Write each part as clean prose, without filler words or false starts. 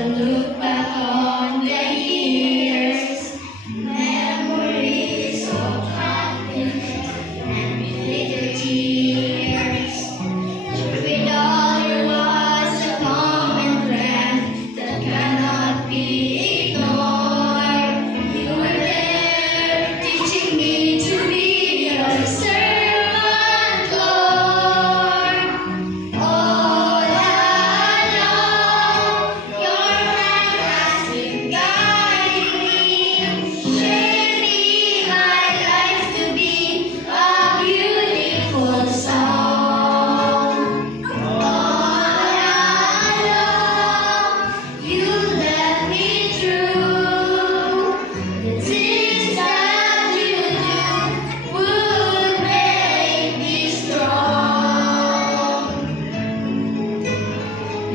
look back on the years, memories of happiness and bitter tears. With all your was a common thread that cannot be ignored. You were there teaching me to be your servant, Lord. All along, your hand has been guiding me, shaping my life to be a beautiful song. All along, you led me through the things that you do would make me strong.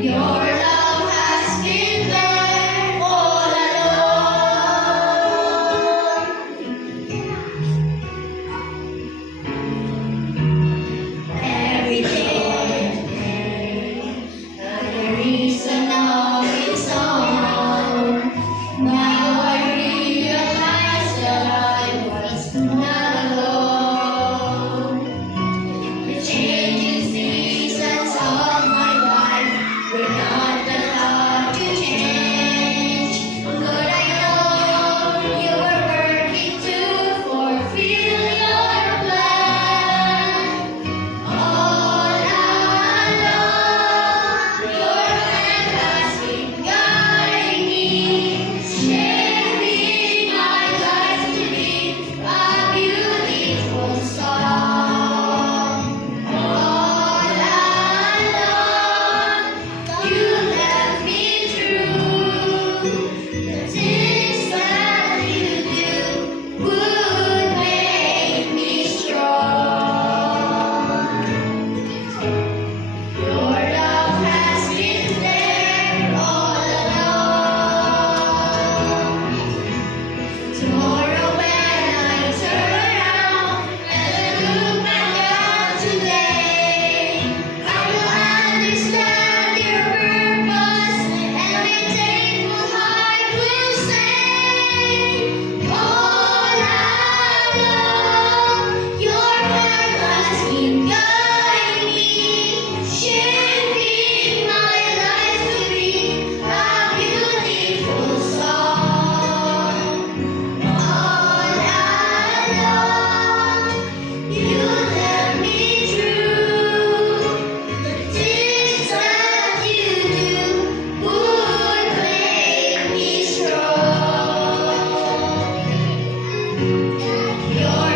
Your love has been there all along. Every day, the reason of its own. Now I realize that I was not alone. The changing seasons of my life were not allowed to change. But I know you were working to fulfill your plan. All along, your hand has been guiding me, shaping my life to be a beautiful song. All along, you led me through the things that you do would make me strong. Your love has been there all along. Tomorrow when I turn around and look back at today, I will understand your purpose, and with thankful heart will say, all along, your hand has been guiding me, shaping my life to be a beautiful song. All along, you led me through the things that you do would make me strong. Your